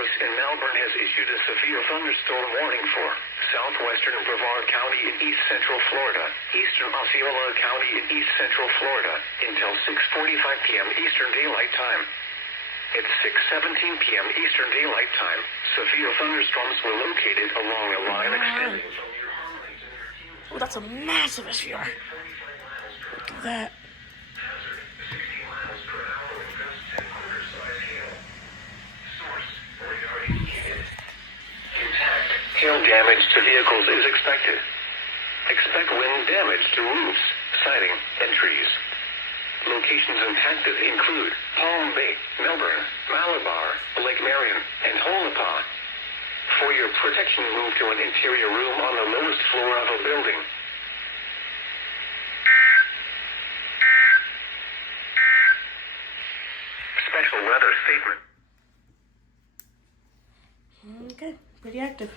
Service in Melbourne has issued a severe thunderstorm warning for southwestern Brevard County in east central Florida, eastern Osceola County in east central Florida, until 6:45 p.m. Eastern Daylight Time. At 6:17 p.m. Eastern Daylight Time, severe thunderstorms were located along a line extending from near Harlingen. Oh, that's a massive sphere. Look at that. Hail damage to vehicles is expected. Expect wind damage to roofs, siding, and trees. Locations impacted include Palm Bay, Melbourne, Malabar, Lake Marion, and Holapa. For your protection, move to an interior room on the lowest floor of a building. Special weather statement. Okay, pretty active.